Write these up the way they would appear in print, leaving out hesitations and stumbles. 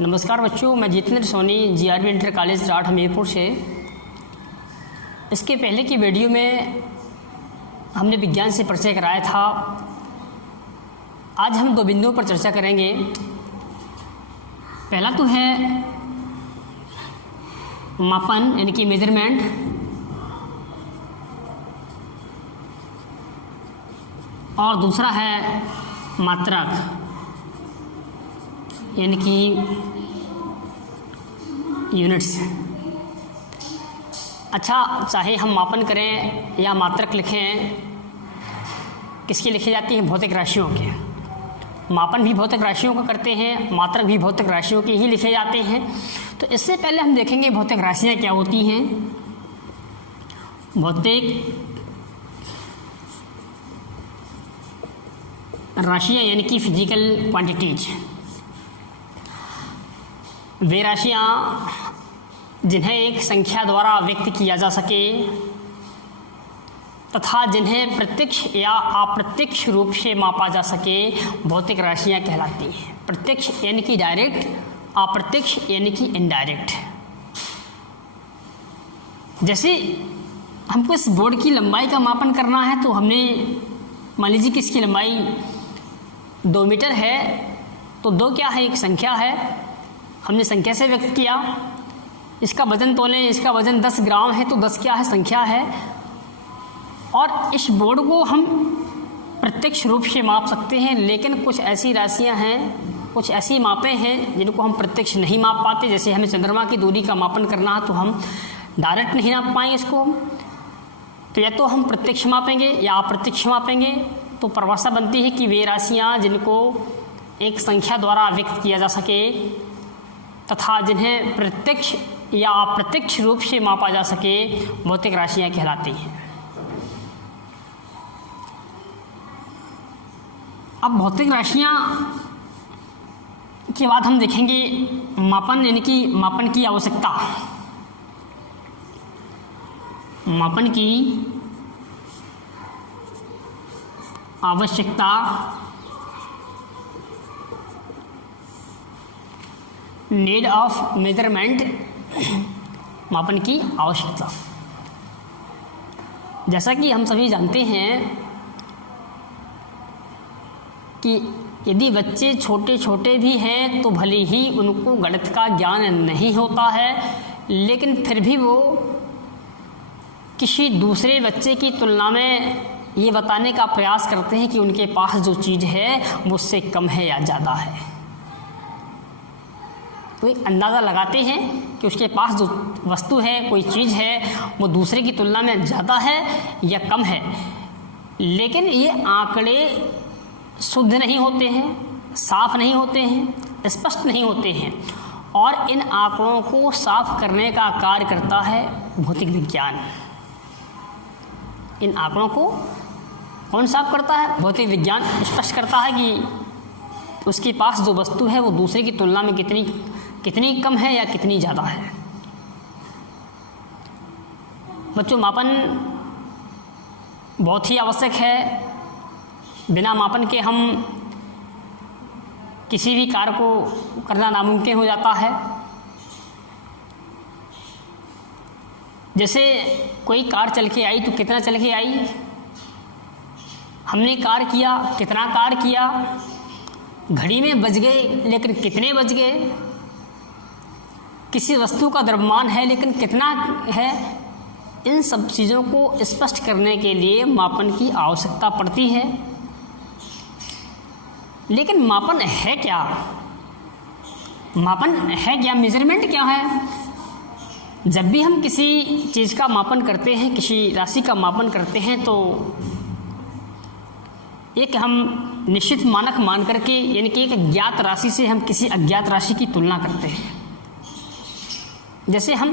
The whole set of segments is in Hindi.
नमस्कार बच्चों, मैं Jitendra Soni GRB inter college Rath Hamirpur से। इसके पहले की वीडियो में हमने विज्ञान से परिचय कराया था। आज हम दो बिंदुओं पर चर्चा करेंगे। पहला तो है मापन यानी कि मेजरमेंट, और दूसरा है मात्रक यानी कि यूनिट्स। अच्छा, चाहे हम मापन करें या मात्रक लिखें, किसकी लिखी जाती है? भौतिक राशियों के। मापन भी भौतिक राशियों का करते हैं, मात्रक भी भौतिक राशियों के ही लिखे जाते हैं। तो इससे पहले हम देखेंगे भौतिक राशियाँ क्या होती हैं। भौतिक राशियाँ यानी कि फिजिकल क्वांटिटीज, वे राशियाँ जिन्हें एक संख्या द्वारा व्यक्त किया जा सके तथा जिन्हें प्रत्यक्ष या अप्रत्यक्ष रूप से मापा जा सके, भौतिक राशियाँ कहलाती हैं। प्रत्यक्ष यानी कि डायरेक्ट, अप्रत्यक्ष यानी कि इनडायरेक्ट। जैसे हमको इस बोर्ड की लंबाई का मापन करना है, तो हमने मान लीजिए कि इसकी लंबाई 2 मीटर है, तो 2 क्या है? एक संख्या है, हमने संख्या से व्यक्त किया। इसका वजन तोलें, इसका वजन 10 ग्राम है, तो 10 क्या है? संख्या है। और इस बोर्ड को हम प्रत्यक्ष रूप से माप सकते हैं, लेकिन कुछ ऐसी राशियां हैं, कुछ ऐसी मापें हैं जिनको हम प्रत्यक्ष नहीं माप पाते। जैसे हमें चंद्रमा की दूरी का मापन करना है, तो हम डायरेक्ट नहीं नाप पाएंगे इसको। तो या तो हम प्रत्यक्ष मापेंगे या अप्रत्यक्ष मापेंगे। तो परिभाषा बनती है कि वे राशियाँ जिनको एक संख्या द्वारा व्यक्त किया जा सके तथा जिन्हें प्रत्यक्ष या अप्रत्यक्ष रूप से मापा जा सके, भौतिक राशियाँ कहलाती हैं। अब भौतिक राशियाँ के बाद हम देखेंगे मापन यानी कि मापन की आवश्यकता। मापन की आवश्यकता नीड ऑफ मेजरमेंट, मापन की आवश्यकता। जैसा कि हम सभी जानते हैं कि यदि बच्चे छोटे छोटे भी हैं तो भले ही उनको गणित का ज्ञान नहीं होता है, लेकिन फिर भी वो किसी दूसरे बच्चे की तुलना में ये बताने का प्रयास करते हैं कि उनके पास जो चीज़ है वो उससे कम है या ज़्यादा है। तो एक अंदाज़ा लगाते हैं कि उसके पास जो वस्तु है, कोई चीज़ है, वो दूसरे की तुलना में ज़्यादा है या कम है। लेकिन ये आंकड़े शुद्ध नहीं होते हैं, साफ नहीं होते हैं, स्पष्ट नहीं होते हैं, और इन आंकड़ों को साफ करने का कार्य करता है भौतिक विज्ञान। इन आंकड़ों को कौन साफ करता है? भौतिक विज्ञान स्पष्ट करता है कि उसके पास जो वस्तु है वो दूसरे की तुलना में कितनी कम है या कितनी ज़्यादा है। बच्चों, मापन बहुत ही आवश्यक है। बिना मापन के हम किसी भी कार्य को करना नामुमकिन हो जाता है। जैसे कोई कार चल के आई, तो कितना चल के आई? हमने कार किया, कितना कार किया? घड़ी में बज गए, लेकिन कितने बज गए? किसी वस्तु का द्रव्यमान है, लेकिन कितना है? इन सब चीज़ों को स्पष्ट करने के लिए मापन की आवश्यकता पड़ती है। लेकिन मापन है क्या? मापन है क्या? मेजरमेंट क्या है? जब भी हम किसी चीज़ का मापन करते हैं, किसी राशि का मापन करते हैं, तो एक हम निश्चित मानक मान करके, यानी कि एक ज्ञात राशि से हम किसी अज्ञात राशि की तुलना करते हैं। जैसे हम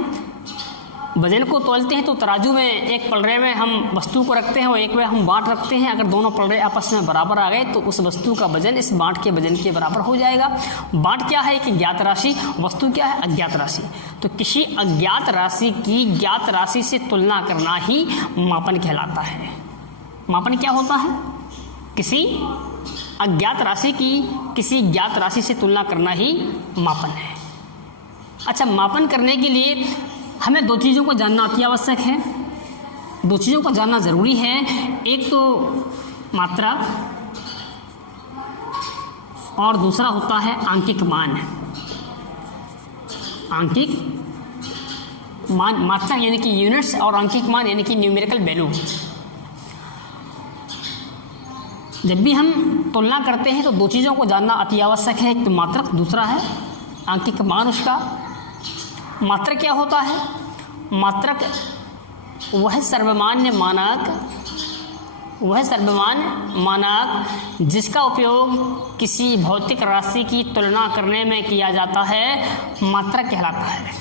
वजन को तौलते हैं, तो तराजू में एक पलड़े में हम वस्तु को रखते हैं और एक में हम बाँट रखते हैं। अगर दोनों पलड़े आपस में बराबर आ गए, तो उस वस्तु का वजन इस बाँट के वजन के बराबर हो जाएगा। बाँट क्या है? एक ज्ञात राशि, वस्तु क्या है? अज्ञात राशि। तो किसी अज्ञात राशि की ज्ञात राशि से तुलना करना ही मापन कहलाता है। मापन क्या होता है? किसी अज्ञात राशि की किसी ज्ञात राशि से तुलना करना ही मापन है। अच्छा, मापन करने के लिए हमें दो चीज़ों को जानना अति आवश्यक है, दो चीज़ों को जानना ज़रूरी है। एक तो मात्रा और दूसरा होता है आंकिक मान। आंकिक मान, मात्रा यानी कि यूनिट्स, और आंकिक मान यानी कि न्यूमेरिकल वैल्यू। जब भी हम तुलना करते हैं तो दो चीज़ों को जानना अति आवश्यक है, एक तो मात्रक, दूसरा है आंकिक मान उसका। मात्रक क्या होता है? मात्रक वह सर्वमान्य मानक जिसका उपयोग किसी भौतिक राशि की तुलना करने में किया जाता है, मात्रक कहलाता है।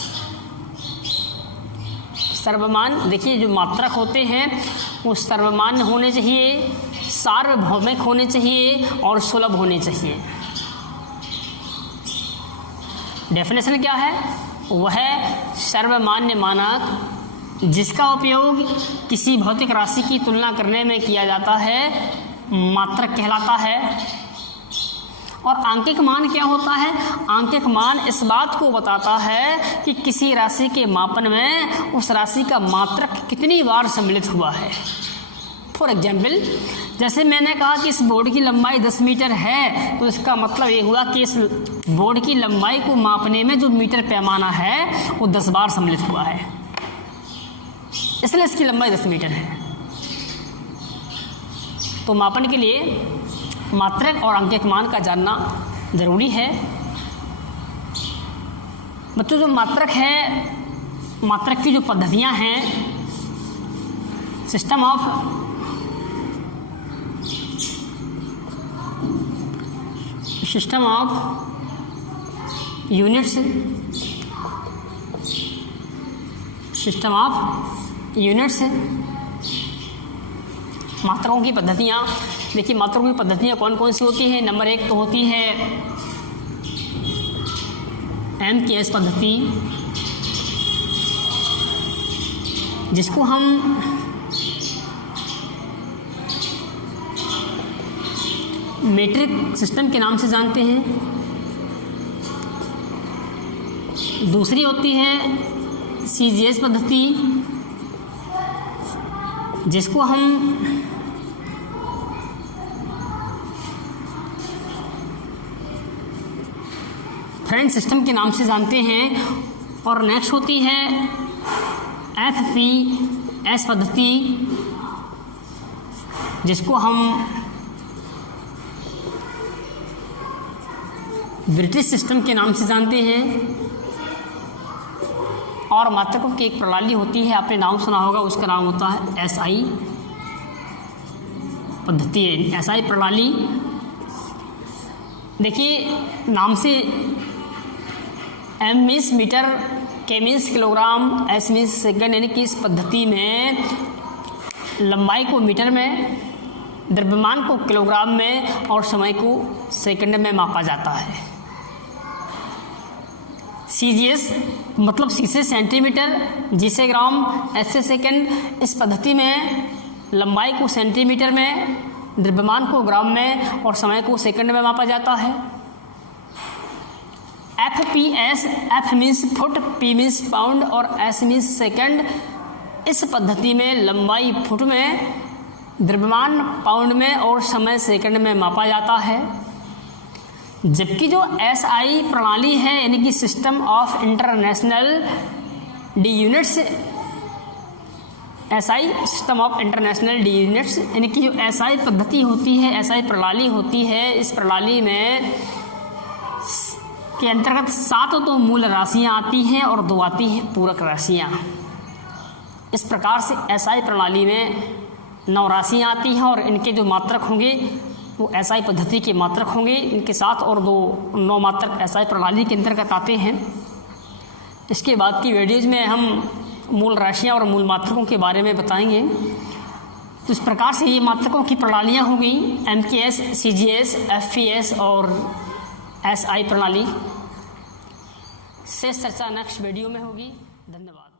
सर्वमान, देखिए जो मात्रक होते हैं वो सर्वमान्य होने चाहिए, सार्वभौमिक होने चाहिए और सुलभ होने चाहिए। डेफिनेशन क्या है? वह सर्वमान्य मानक जिसका उपयोग किसी भौतिक राशि की तुलना करने में किया जाता है, मात्रक कहलाता है। और आंकिक मान क्या होता है? आंकिक मान इस बात को बताता है कि किसी राशि के मापन में उस राशि का मात्रक कितनी बार सम्मिलित हुआ है। फॉर एग्जाम्पल, जैसे मैंने कहा कि इस बोर्ड की लंबाई 10 मीटर है, तो इसका मतलब ये हुआ कि इस बोर्ड की लंबाई को मापने में जो मीटर पैमाना है वो 10 बार सम्मिलित हुआ है, इसलिए इसकी लंबाई 10 मीटर है। तो मापन के लिए मात्रक और आंकिक मान का जानना जरूरी है। बच्चों, जो मात्रक है, मात्रक की जो पद्धतियां हैं, सिस्टम ऑफ यूनिट्स, मात्राओं की पद्धतियाँ। देखिए, मात्राओं की पद्धतियाँ कौन कौन सी होती हैं? नंबर 1 तो होती है MKS पद्धति, जिसको हम मीट्रिक सिस्टम के नाम से जानते हैं। दूसरी होती है CGS पद्धति, जिसको हम फ्रेंच सिस्टम के नाम से जानते हैं। और नेक्स्ट होती है FPS पद्धति, जिसको हम ब्रिटिश सिस्टम के नाम से जानते हैं। और मात्रकों की एक प्रणाली होती है, आपने नाम सुना होगा, उसका नाम होता है SI पद्धति, SI प्रणाली। देखिए, नाम से M means metre, K means kilogram, S means second, यानी कि इस पद्धति में लंबाई को मीटर में, द्रव्यमान को किलोग्राम में और समय को सेकंड में मापा जाता है। CGS मतलब C से सेंटीमीटर, G से ग्राम, S से सेकंड। इस पद्धति में लंबाई को सेंटीमीटर में, द्रव्यमान को ग्राम में और समय को सेकंड में मापा जाता है। FPS, F means foot, P means pound और S मीन्स सेकंड। इस पद्धति में लंबाई फुट में, द्रव्यमान पाउंड में और समय सेकंड में मापा जाता है। जबकि जो SI प्रणाली है, यानी कि system of international D units, SI system of international D units, यानी कि जो SI पद्धति होती है, SI प्रणाली होती है, इस प्रणाली में के अंतर्गत 7 तो मूल राशियां आती हैं और 2 आती हैं पूरक राशियां। इस प्रकार से SI प्रणाली में 9 राशियां आती हैं और इनके जो मात्रक होंगे वो SI पद्धति के मात्रक होंगे। इनके 7 और 9 मात्रक SI प्रणाली के अंतर्गत आते हैं। इसके बाद की वीडियोज़ में हम मूल राशियां और मूल मात्रकों के बारे में बताएंगे। तो इस प्रकार से ये मात्रकों की प्रणालियां हो गई, MKS, CGS, FPS और SI प्रणाली। शेष चर्चा नेक्स्ट वीडियो में होगी। धन्यवाद।